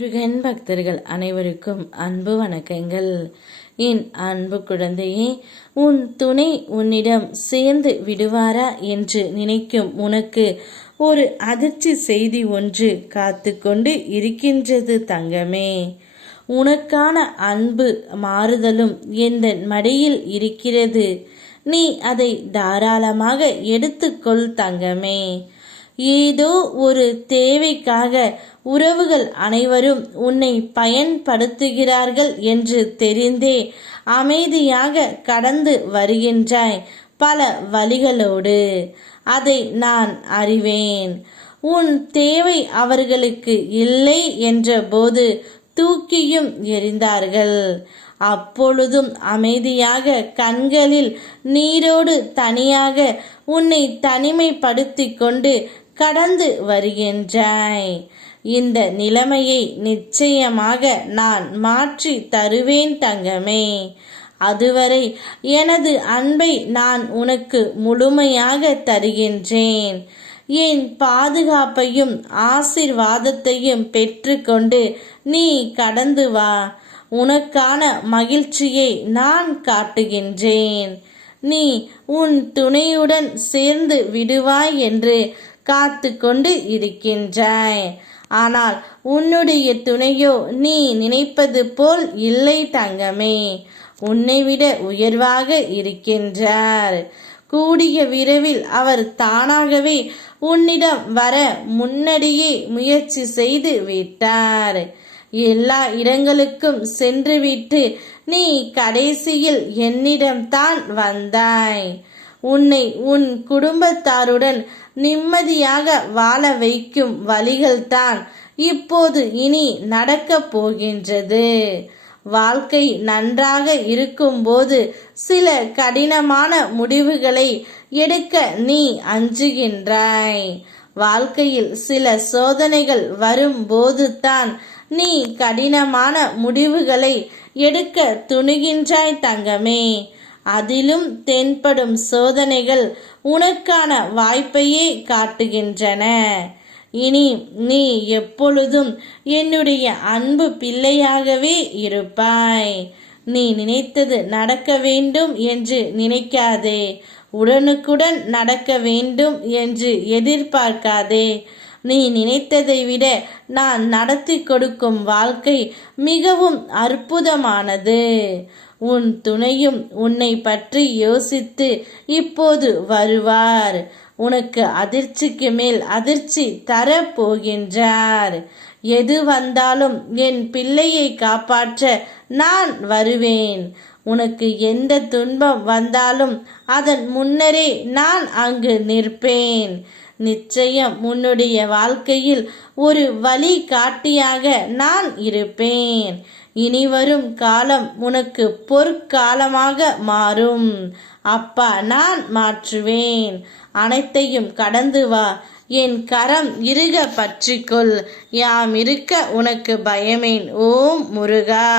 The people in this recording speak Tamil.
முருகன் பக்தர்கள் அனைவருக்கும் அன்பு வணக்கங்கள். என் அன்பு குழந்தையே, உன் துணை உன்னிடம் சேர்ந்து விடுவாரா என்று நினைக்கும் உனக்கு ஒரு அதிர்ச்சி செய்தி ஒன்று காத்து கொண்டு இருக்கின்றது தங்கமே. உனக்கான அன்பு மாறுதலும் எந்த மடியில் இருக்கிறது. நீ அதை தாராளமாக எடுத்துக்கொள் தங்கமே. ஏதோ ஒரு தேவைக்காக உறவுகள் அனைவரும் உன்னை பயன்படுத்துகிறார்கள் என்று தெரிந்தே அமைதியாக கடந்து வருகின்றாய் பல வழிகளோடு. அதை நான் அறிவேன். உன் தேவை அவர்களுக்கு இல்லை என்ற போது தூக்கியும் எறிந்தார்கள். அப்பொழுதும் அமைதியாக கண்களில் நீரோடு தனியாக உன்னை தனிமைப்படுத்தி கொண்டு கடந்து வருகின்றாய். இந்த நிலைமையை நிச்சயமாக நான் மாற்றி தருவேன் தங்கமே. அதுவரை எனது அன்பை நான் உனக்கு முழுமையாக தருகின்றேன். என் பாதுகாப்பையும் ஆசீர்வாதத்தையும் பெற்றுக்கொண்டு நீ கடந்து வா. உனக்கான மகிழ்ச்சியை நான் காட்டுகின்றேன். நீ உன் துணையுடன் சேர்ந்து விடுவாய் என்று காத்து கொண்டு இருக்கின்றாய். ஆனால் உன்னுடைய துணையோ நீ நினைப்பது போல் இல்லை தங்கமே. உன்னை விட உயர்வாக இருக்கின்றார். கூடிய விரைவில் அவர் தானாகவே உன்னிடம் வர முன்னடியே முயற்சி செய்து விட்டார். எல்லா இடங்களுக்கும் சென்றுவிட்டு நீ கடைசியில் என்னிடம்தான் வந்தாய். உன்னை உன் குடும்பத்தாருடன் நிம்மதியாக வாழ வைக்கும் வழிகள்தான் இப்போது இனி நடக்கப் போகின்றது. வாழ்க்கை நன்றாக இருக்கும்போது சில கடினமான முடிவுகளை எடுக்க நீ அஞ்சுகின்றாய். வாழ்க்கையில் சில சோதனைகள் வரும்போது தான் நீ கடினமான முடிவுகளை எடுக்க துணிகின்றாய் தங்கமே. அதிலும் தென்படும் சோதனைகள் உனக்கான வாய்ப்பையே காட்டுகின்றன. இனி நீ எப்பொழுதும் என்னுடைய அன்பு பிள்ளையாகவே இருப்பாய். நீ நினைத்தது நடக்க வேண்டும் என்று நினைக்காதே. உடனுக்குடன் நடக்க வேண்டும் என்று எதிர்பார்க்காதே. நீ நினைத்ததை விட நான் நடத்தி கொடுக்கும் வாழ்க்கை மிகவும் அற்புதமானது. உன் துணையும் உன்னை பற்றி யோசித்து இப்போது வருவார். உனக்கு அதிர்ச்சிக்கு மேல் அதிர்ச்சி தர போகின்றார். எது வந்தாலும் என் பிள்ளையை காப்பாற்ற நான் வருவேன். உனக்கு எந்த துன்பம் வந்தாலும் அதன் முன்னரே நான் அங்கு நிற்பேன். நிச்சயம் உன்னுடைய வாழ்க்கையில் ஒரு வழி காட்டியாக நான் இருப்பேன். இனி வரும் காலம் உனக்கு பொற்காலமாக மாறும். அப்பா நான் மாற்றுவேன். அனைத்தையும் கடந்து வா. என் கரம் இறுக பற்றிக்கொள். யாம் இருக்க உனக்கு பயமேன். ஓம் முருகா.